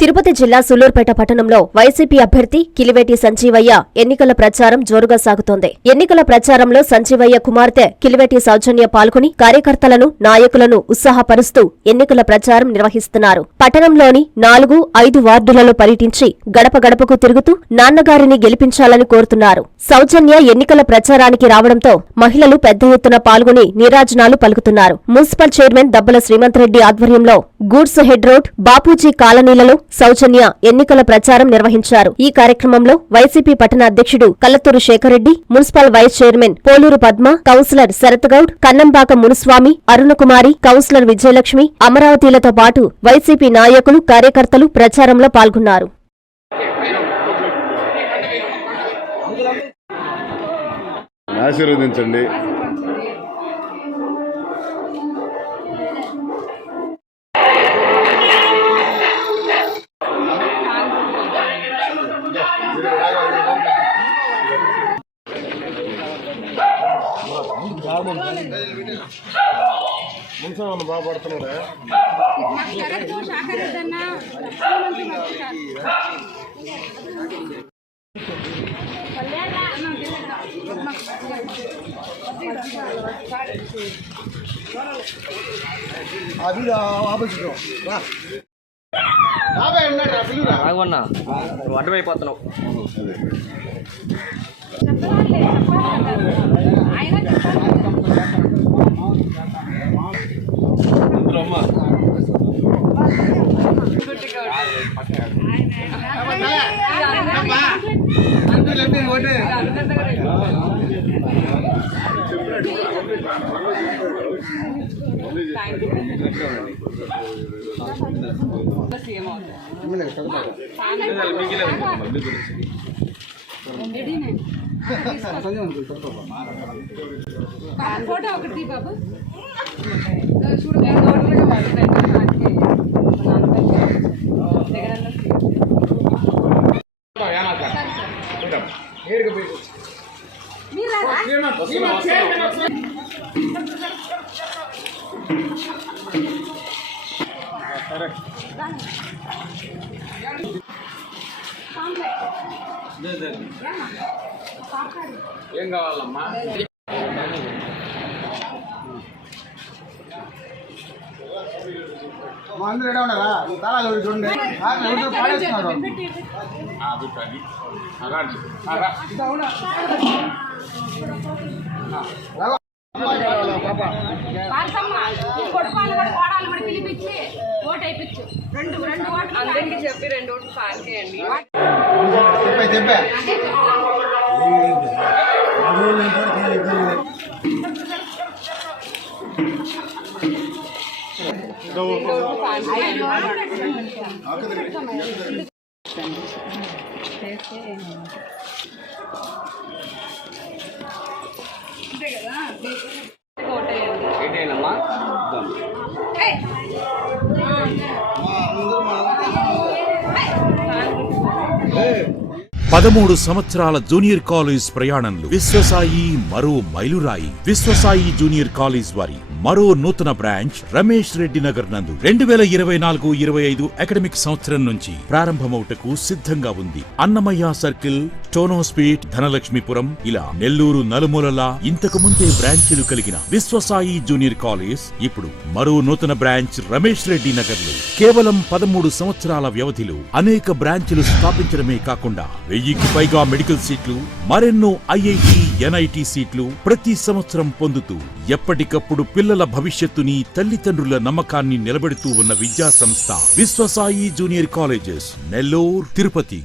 తిరుపతి జిల్లా సూలూరుపేట పట్టణంలో వైసీపీ అభ్యర్థి కిలివేటి సంజీవయ్య ఎన్నికల ప్రచారం జోరుగా సాగుతోంది. ఎన్నికల ప్రచారంలో సంజీవయ్య కుమార్తె కిలివేటి సౌజన్య పాల్గొని కార్యకర్తలను, నాయకులను ఉత్సాహపరుస్తూ ఎన్నికల ప్రచారం నిర్వహిస్తున్నారు. పట్టణంలోని 4-5 వార్డులలో పర్యటించి గడప గడపకు తిరుగుతూ నాన్నగారిని గెలిపించాలని కోరుతున్నారు. సౌజన్య ఎన్నికల ప్రచారానికి రావడంతో మహిళలు పెద్ద ఎత్తున పాల్గొని నీరాజనాలు పలుకుతున్నారు. మున్సిపల్ చైర్మన్ దబ్బల శ్రీమంత్ రెడ్డి ఆధ్వర్యంలో గూడ్స్ హెడ్ రోడ్, బాపూజీ కాలనీలలో సౌజన్య ఎన్నికల ప్రచారం నిర్వహించారు. ఈ కార్యక్రమంలో వైసీపీ పట్టణ అధ్యక్షుడు Kallathur Sekhar Reddy, municipal vice chairman Poluru Padma, councillor Sarath Goud, Kannambaka Munuswamy, Arunakumari, councillor Vijayalakshmi, అమరావతిలతో పాటు వైసీపీ నాయకులు, కార్యకర్తలు ప్రచారంలో పాల్గొన్నారు. ఆశీర్వదించండి. బాగా పడుతున్నాడా అడ్డమైపోతున్నావు. ఫోటో ఒకటి బాబు ఏం కావాలమ్మా? అందరూ ఎడ ఉండరా? తాళాలు చూడండి. పాడేస్తున్నారు. అందరికి చెప్పి 2 ఓట్లు పాల్కేయండి. చెప్పా ఏంటమ్మా? 13 సంవత్సరాల జూనియర్ కాలేజ్ ప్రయాణంలో విశ్వసాయి మరో మైలురాయి. విశ్వసాయి జూనియర్ కాలేజ్ వారి మరో నూతన బ్రాంచ్ రమేష్ రెడ్డి నగర్ నందు 2024-25 అకాడమిక్ సంవత్సరం నుంచి ప్రారంభమవుటకు సిద్ధంగా ఉంది. అన్నమయ్య సర్కిల్, టోనోస్పీట్, ధనలక్ష్మీపురం ఇలా నెల్లూరు నలుమూలలా ఇంతకు ముందే బ్రాంచీలు కలిగిన విశ్వసాయి జూనియర్ కాలేజ్ ఇప్పుడు మరో నూతన బ్రాంచ్ రమేష్ రెడ్డి నగర్ లో కేవలం 13 సంవత్సరాల వ్యవధిలో అనేక బ్రాంచీలు స్థాపించడమే కాకుండా 1000కి పైగా మెడికల్ సీట్లు, మరెన్నో ఐఐటి, ఎన్ఐటి సీట్లు ప్రతి సంవత్సరం పొందుతూ ఎప్పటికప్పుడు పిల్లల భవిష్యత్తుని, తల్లిదండ్రుల నమ్మకాన్ని నిలబెడుతూ ఉన్న విద్యా సంస్థ విశ్వసాయి జూనియర్ కాలేజెస్, నెల్లూరు, తిరుపతి.